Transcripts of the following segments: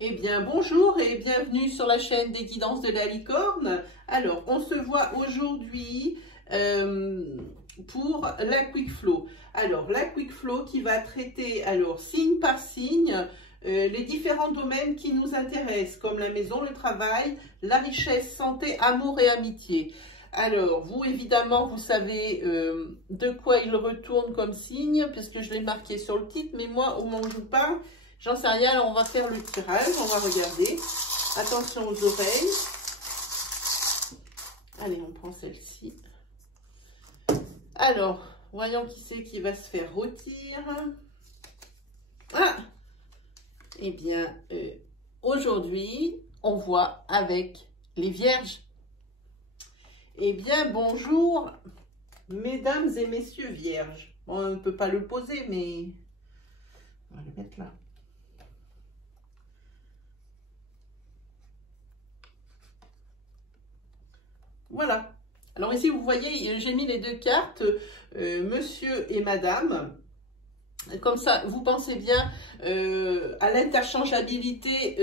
Eh bien, bonjour et bienvenue sur la chaîne des guidances de la licorne. Alors, on se voit aujourd'hui pour la Quick Flow. Alors, la Quick Flow qui va traiter, alors, signe par signe, les différents domaines qui nous intéressent, comme la maison, le travail, la richesse, santé, amour et amitié. Alors, vous, évidemment, vous savez de quoi il retourne comme signe, puisque je l'ai marqué sur le titre, mais moi, au moment où je vous parle, j'en sais rien. Alors, on va faire le tirage, on va regarder. Attention aux oreilles. Allez, on prend celle-ci. Alors, voyons qui c'est qui va se faire rôtir. Ah! Eh bien, aujourd'hui, on voit avec les vierges. Eh bien, bonjour, mesdames et messieurs vierges. Bon, on ne peut pas le poser, mais on va le mettre là. Voilà. Alors ici, vous voyez, j'ai mis les deux cartes, monsieur et madame. Comme ça, vous pensez bien à l'interchangeabilité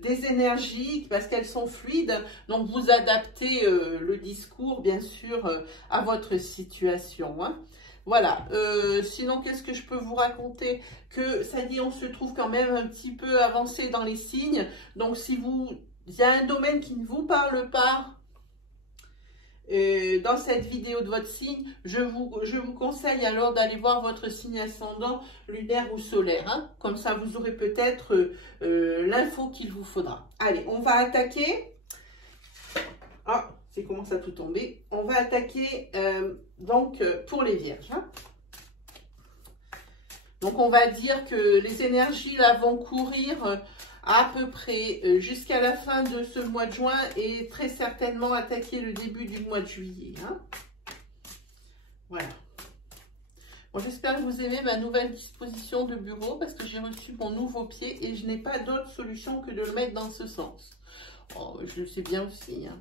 des énergies parce qu'elles sont fluides. Donc, vous adaptez le discours, bien sûr, à votre situation. Hein. Voilà. Sinon, qu'est-ce que je peux vous raconter? Que ça dit, on se trouve quand même un petit peu avancé dans les signes. Donc, si il y a un domaine qui ne vous parle pas, dans cette vidéo de votre signe, je vous conseille alors d'aller voir votre signe ascendant, lunaire ou solaire. Hein. Comme ça, vous aurez peut-être l'info qu'il vous faudra. Allez, on va attaquer. Ah, c'est commence à tout tomber. On va attaquer donc pour les vierges. Hein. Donc, on va dire que les énergies là vont courir à peu près jusqu'à la fin de ce mois de juin et très certainement attaquer le début du mois de juillet. Hein. Voilà. Bon, j'espère que vous aimez ma nouvelle disposition de bureau parce que j'ai reçu mon nouveau pied et je n'ai pas d'autre solution que de le mettre dans ce sens. Oh, je le sais bien aussi. Hein.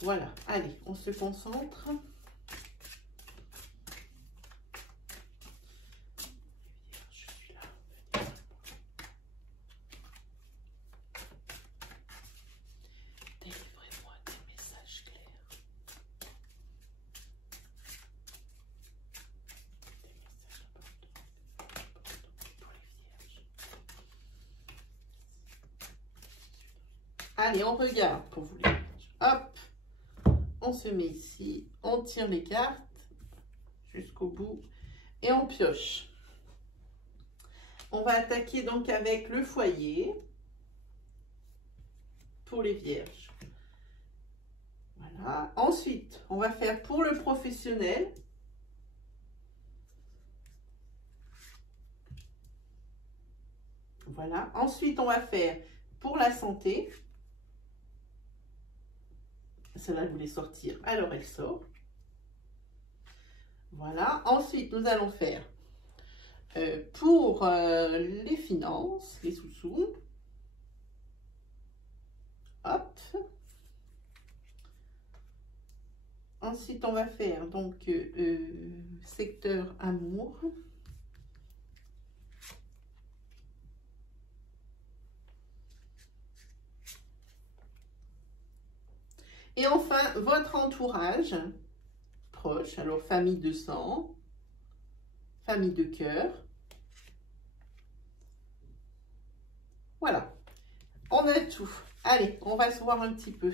Voilà. Allez, on se concentre. Allez, on regarde pour vous les vierges. Hop, on se met ici, on tire les cartes jusqu'au bout et on pioche. On va attaquer donc avec le foyer pour les vierges. Voilà. Ensuite, on va faire pour le professionnel. Voilà. Ensuite, on va faire pour la santé. Celle-là, je voulais sortir. Alors, elle sort. Voilà. Ensuite, nous allons faire pour les finances, les sous-sous. Hop. Ensuite, on va faire donc secteur amour. Et enfin, votre entourage proche, alors famille de sang, famille de cœur. Voilà, on a tout. Allez, on va se voir un petit peu.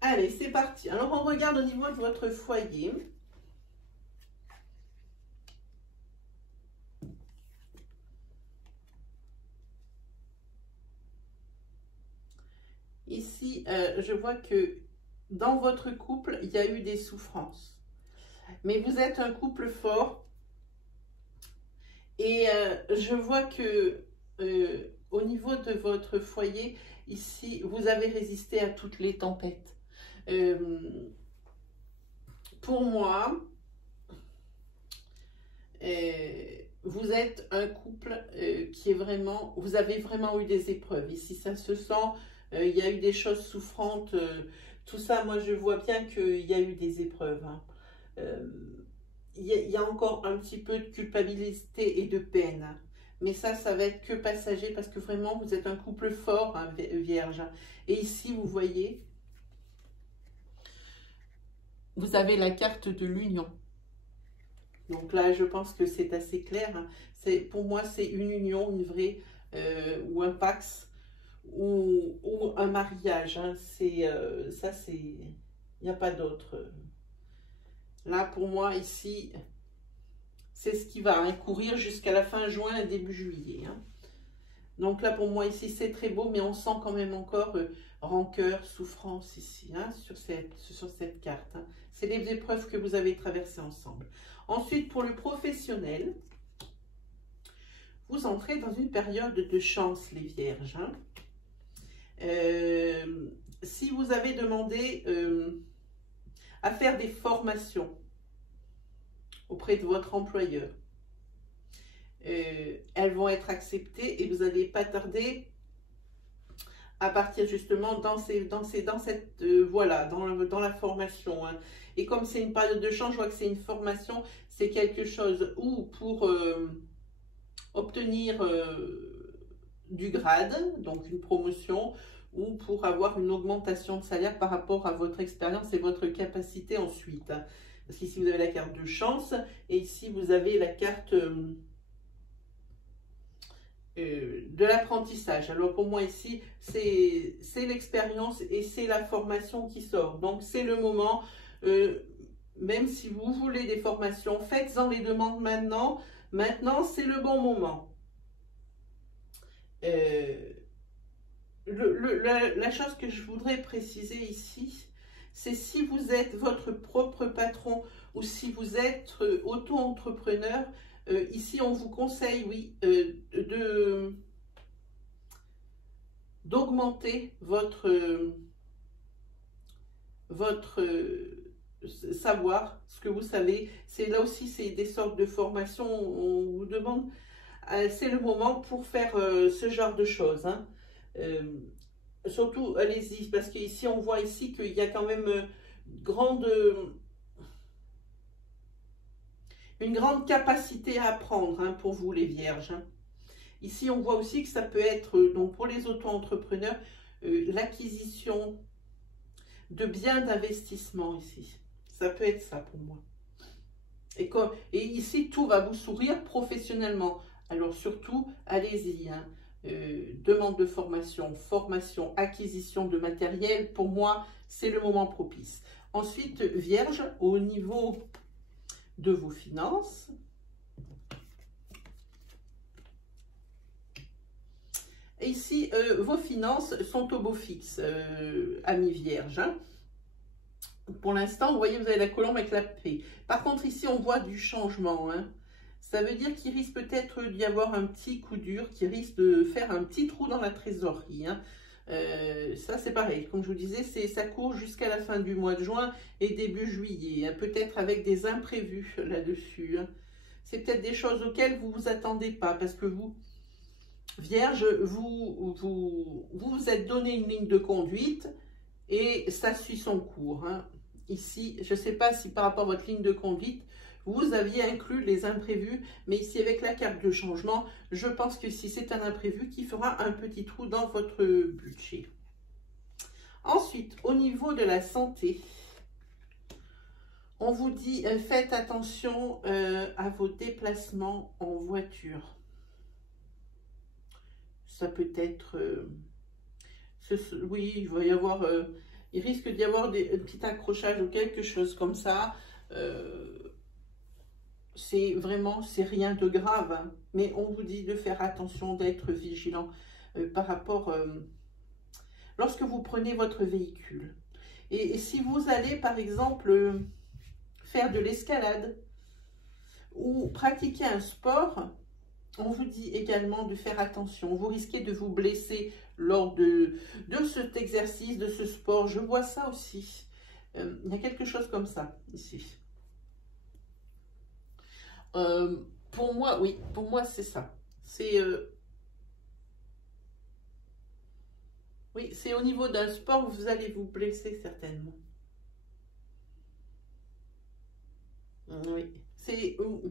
Allez, c'est parti. Alors, on regarde au niveau de votre foyer. Ici, je vois que dans votre couple, il y a eu des souffrances. Mais vous êtes un couple fort. Et je vois que au niveau de votre foyer, ici, vous avez résisté à toutes les tempêtes. Pour moi, vous êtes un couple qui est vraiment, vous avez vraiment eu des épreuves. Ici, ça se sent il y a eu des choses souffrantes, tout ça, moi je vois bien qu'il y a eu des épreuves. Hein. Il y a encore un petit peu de culpabilité et de peine. Hein. Mais ça va être que passager parce que vraiment, vous êtes un couple fort, hein, Vierge. Et ici, vous voyez, vous avez la carte de l'union. Donc là, je pense que c'est assez clair. Hein. Pour moi, c'est une union, une vraie, ou un pax, ou un mariage. Hein. Ça, c'est... Il n'y a pas d'autre. Là, pour moi, ici, c'est ce qui va courir jusqu'à la fin juin et début juillet. Hein. Donc là, pour moi, ici, c'est très beau, mais on sent quand même encore rancœur, souffrance ici, hein, sur cette carte. Hein. C'est les épreuves que vous avez traversées ensemble. Ensuite, pour le professionnel, vous entrez dans une période de chance, les vierges. Hein. Si vous avez demandé à faire des formations auprès de votre employeur, elles vont être acceptées et vous n'allez pas tarder à partir justement dans cette voilà, dans la formation. Hein. Et comme c'est une période de chance, je vois que c'est une formation, c'est quelque chose où pour obtenir du grade, donc une promotion, ou pour avoir une augmentation de salaire par rapport à votre expérience et votre capacité ensuite. Hein. Parce qu'ici, vous avez la carte de chance et ici, vous avez la carte de l'apprentissage. Alors, pour moi, ici, c'est l'expérience et c'est la formation qui sort. Donc, c'est le moment, même si vous voulez des formations, faites-en les demandes maintenant. Maintenant, c'est le bon moment. La chose que je voudrais préciser ici, c'est si vous êtes votre propre patron ou si vous êtes auto-entrepreneur, ici on vous conseille, oui, d'augmenter votre savoir, ce que vous savez. C'est là aussi, c'est des sortes de formations, on vous demande, c'est le moment pour faire ce genre de choses. Hein. Surtout, allez-y, parce qu'ici, on voit ici qu'il y a quand même une grande capacité à apprendre hein, pour vous, les vierges. Hein. Ici, on voit aussi que ça peut être, donc pour les auto-entrepreneurs, l'acquisition de biens d'investissement ici. Ça peut être ça pour moi. Et ici, tout va vous sourire professionnellement. Alors surtout, allez-y. Hein. Demande de formation, acquisition de matériel, pour moi, c'est le moment propice. Ensuite, Vierge, au niveau de vos finances, et ici, vos finances sont au beau fixe, amis Vierge. Hein. Pour l'instant, vous voyez, vous avez la colombe avec la paix. Par contre, ici, on voit du changement. Hein. Ça veut dire qu'il risque peut-être d'y avoir un petit coup dur, qui risque de faire un petit trou dans la trésorerie. Hein. Ça, c'est pareil. Comme je vous disais, ça court jusqu'à la fin du mois de juin et début juillet. Hein. Peut-être avec des imprévus là-dessus. Hein. C'est peut-être des choses auxquelles vous ne vous attendez pas. Parce que vous, Vierge, vous êtes donné une ligne de conduite et ça suit son cours. Hein. Ici, je ne sais pas si par rapport à votre ligne de conduite, vous aviez inclus les imprévus, mais ici avec la carte de changement, je pense que si c'est un imprévu qui fera un petit trou dans votre budget. Ensuite, au niveau de la santé, on vous dit faites attention à vos déplacements en voiture. Ça peut être, oui, il va y avoir, il risque d'y avoir un petit accrochage ou quelque chose comme ça. C'est vraiment, c'est rien de grave, hein, mais on vous dit de faire attention, d'être vigilant par rapport, lorsque vous prenez votre véhicule. Et si vous allez, par exemple, faire de l'escalade ou pratiquer un sport, on vous dit également de faire attention. Vous risquez de vous blesser lors de cet exercice, de ce sport. Je vois ça aussi. Il y a quelque chose comme ça, ici. Pour moi, oui, pour moi, c'est ça. C'est... Oui, c'est au niveau d'un sport où vous allez vous blesser certainement. Oui,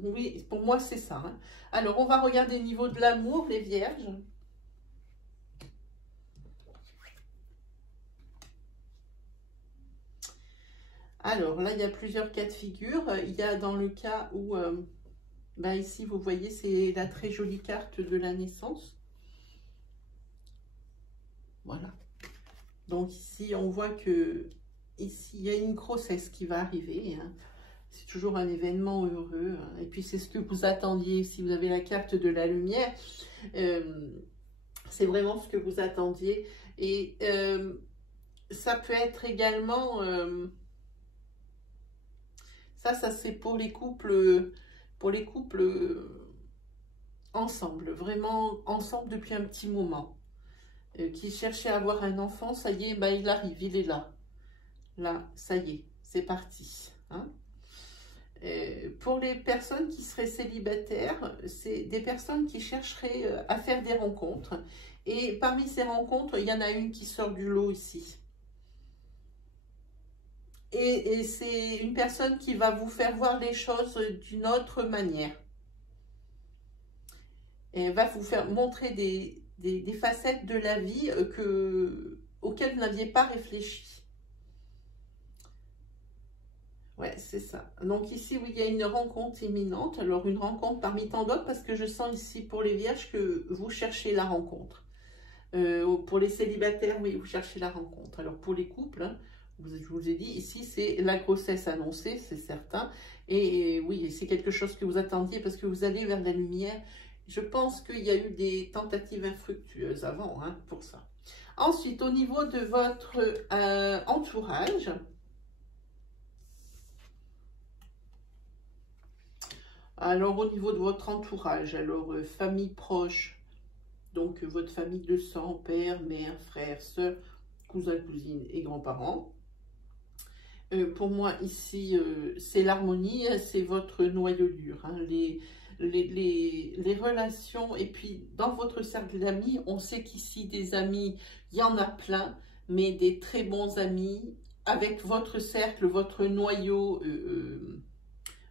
oui, pour moi c'est ça. Hein. Alors, on va regarder au niveau de l'amour, les vierges. Alors, là, il y a plusieurs cas de figure. Il y a dans le cas où, ici, vous voyez, c'est la très jolie carte de la naissance. Voilà. Donc, ici, on voit que, ici, il y a une grossesse qui va arriver. Hein. C'est toujours un événement heureux. Hein. Et puis, c'est ce que vous attendiez. Si vous avez la carte de la lumière, c'est vraiment ce que vous attendiez. Et ça peut être également... ça c'est pour les couples ensemble, vraiment ensemble depuis un petit moment. Qui cherchait à avoir un enfant, ça y est, il arrive, il est là. Là, ça y est, c'est parti. Hein. Pour les personnes qui seraient célibataires, c'est des personnes qui chercheraient à faire des rencontres. Et parmi ces rencontres, il y en a une qui sort du lot ici. Et c'est une personne qui va vous faire voir les choses d'une autre manière. Et va vous faire montrer des facettes de la vie auxquelles vous n'aviez pas réfléchi. Ouais, c'est ça. Donc ici, oui, il y a une rencontre imminente. Alors, une rencontre parmi tant d'autres, parce que je sens ici pour les vierges que vous cherchez la rencontre. Pour les célibataires, oui, vous cherchez la rencontre. Alors, pour les couples, hein, je vous ai dit, ici, c'est la grossesse annoncée, c'est certain. Et oui, c'est quelque chose que vous attendiez parce que vous allez vers la lumière. Je pense qu'il y a eu des tentatives infructueuses avant, hein, pour ça. Ensuite, au niveau de votre entourage, alors au niveau de votre entourage, alors famille proche, donc votre famille de sang, père, mère, frère, soeur, cousin, cousine et grands-parents. Pour moi, ici, c'est l'harmonie, c'est votre noyau dur. Hein, les relations, et puis dans votre cercle d'amis, on sait qu'ici, des amis, il y en a plein, mais des très bons amis, avec votre cercle, votre noyau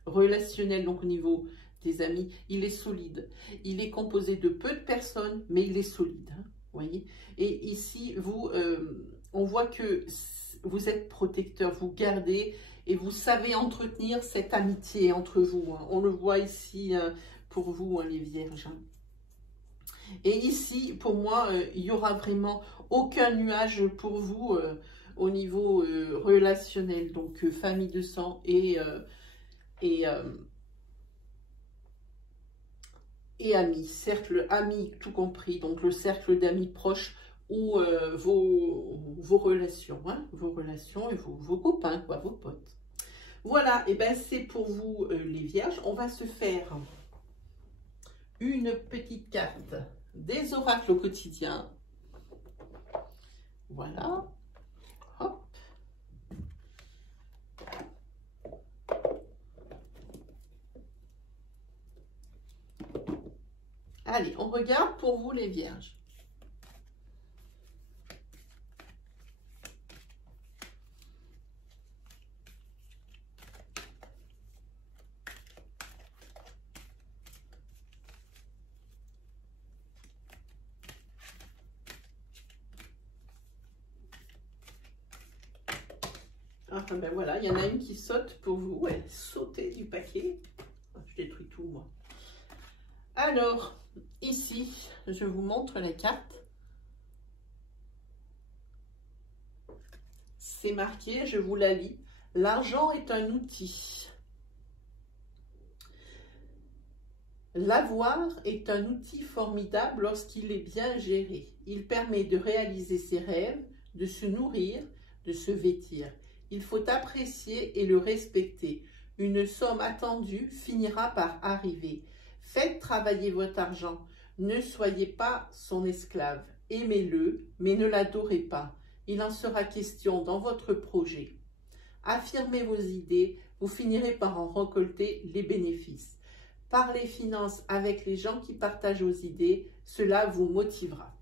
relationnel, donc au niveau des amis, il est solide. Il est composé de peu de personnes, mais il est solide. Hein, voyez. Et ici, vous, on voit que vous êtes protecteur, vous gardez et vous savez entretenir cette amitié entre vous. Hein. On le voit ici pour vous, hein, les vierges. Hein. Et ici, pour moi, il n'y aura vraiment aucun nuage pour vous au niveau relationnel. Donc, famille de sang et amis, cercle amis tout compris, donc le cercle d'amis proches ou vos relations, hein, vos relations et vos copains, quoi, vos potes. Voilà, et ben c'est pour vous les vierges. On va se faire une petite carte des oracles au quotidien. Voilà. Hop. Allez, on regarde pour vous les vierges. Ah ben voilà, il y en a une qui saute pour vous. Elle sautait du paquet. Je détruis tout, moi. Alors, ici, je vous montre la carte. C'est marqué, je vous la lis. L'argent est un outil. L'avoir est un outil formidable lorsqu'il est bien géré. Il permet de réaliser ses rêves, de se nourrir, de se vêtir. Il faut apprécier et le respecter. Une somme attendue finira par arriver. Faites travailler votre argent. Ne soyez pas son esclave. Aimez-le, mais ne l'adorez pas. Il en sera question dans votre projet. Affirmez vos idées, vous finirez par en récolter les bénéfices. Parlez finances avec les gens qui partagent vos idées, cela vous motivera.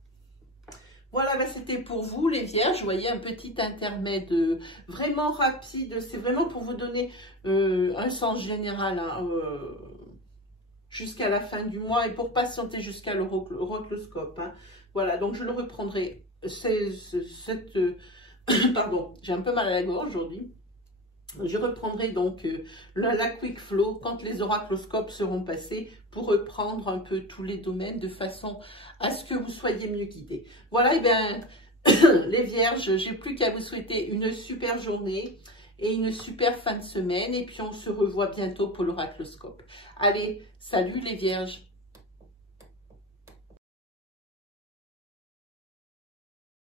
Voilà, ben c'était pour vous les vierges. Vous voyez, un petit intermède vraiment rapide. C'est vraiment pour vous donner un sens général hein, jusqu'à la fin du mois et pour patienter jusqu'à l'horoscope. Hein. Voilà, donc je le reprendrai. Pardon, j'ai un peu mal à la gorge aujourd'hui. Je reprendrai donc la Quick Flow quand les oracloscopes seront passés pour reprendre un peu tous les domaines de façon à ce que vous soyez mieux guidés. Voilà, et bien, les vierges, j'ai plus qu'à vous souhaiter une super journée et une super fin de semaine. Et puis, on se revoit bientôt pour l'oracloscope. Allez, salut les vierges!